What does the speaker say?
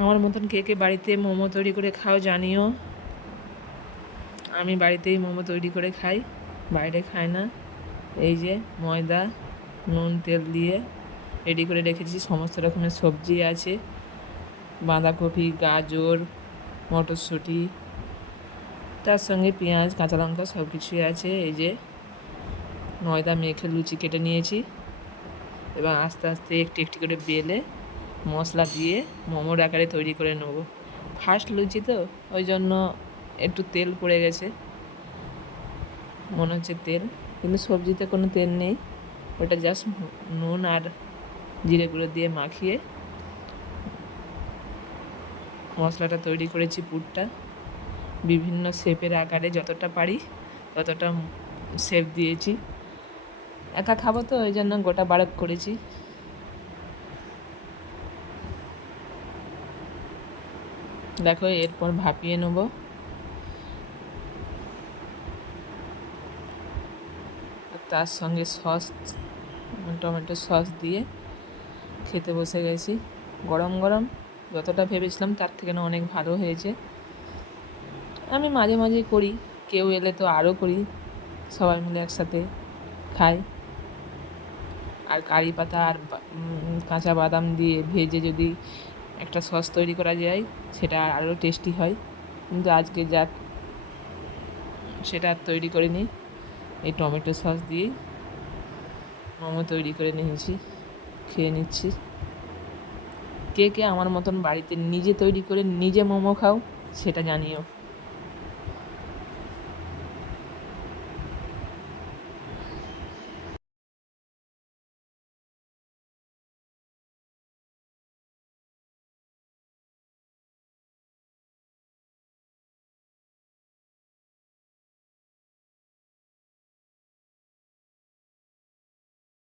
আমার মতন কে কে বাড়িতে মোমো তৈরি করে খাও জানিও। আমি বাড়িতেই মোমো তৈরি করে খাই, বাইরে খাই না। এই যে ময়দা, নুন, তেল দিয়ে রেডি করে রেখেছি। সমস্ত রকমের সবজি আছে, বাঁধাকপি, গাজর, মটরশুঁটি, তার সঙ্গে পেঁয়াজ, কাঁচা লঙ্কা সব কিছুই আছে। এই যে ময়দা মেখে লুচি কেটে নিয়েছি। এবার আস্তে আস্তে একটু একটু করে বেলে মশলা দিয়ে মোমোর আকারে তৈরি করে নেব। ফার্স্ট লুচি তো, ওই জন্য একটু তেল পড়ে গেছে, মনে হচ্ছে তেল, কিন্তু সবজিতে কোনো তেল নেই। ওটা জাস্ট নুন আর জিরে গুঁড়ো দিয়ে মাখিয়ে মশলাটা তৈরি করেছি। পুরটা বিভিন্ন শেপের আকারে যতটা পারি ততটা শেপ দিয়েছি। একা খাবো তো, ওই জন্য গোটা বাড়ক করেছি। দেখো, এরপর ভাপিয়ে নেব। তার সঙ্গে সস, টমেটো সস দিয়ে খেতে বসে গেছি। গরম গরম যতটা ভেবেছিলাম তার থেকে না অনেক ভালো হয়েছে। আমি মাঝে মাঝে করি, কেউ এলে তো আরও করি, সবাই মিলে একসাথে খাই। আর কারি পাতা আর কাঁচা বাদাম দিয়ে ভেজে যদি একটা সস তৈরি করা যায়, সেটা আরও টেস্টি হয়। কিন্তু আজকে যাক, সেটা আর তৈরি করিনি। এই টমেটো সস দিয়েই মোমো তৈরি করে নিয়েছি, খেয়ে নিচ্ছি। কে কে আমার মতন বাড়িতে নিজে তৈরি করে নিজে মোমো খাও সেটা জানিও।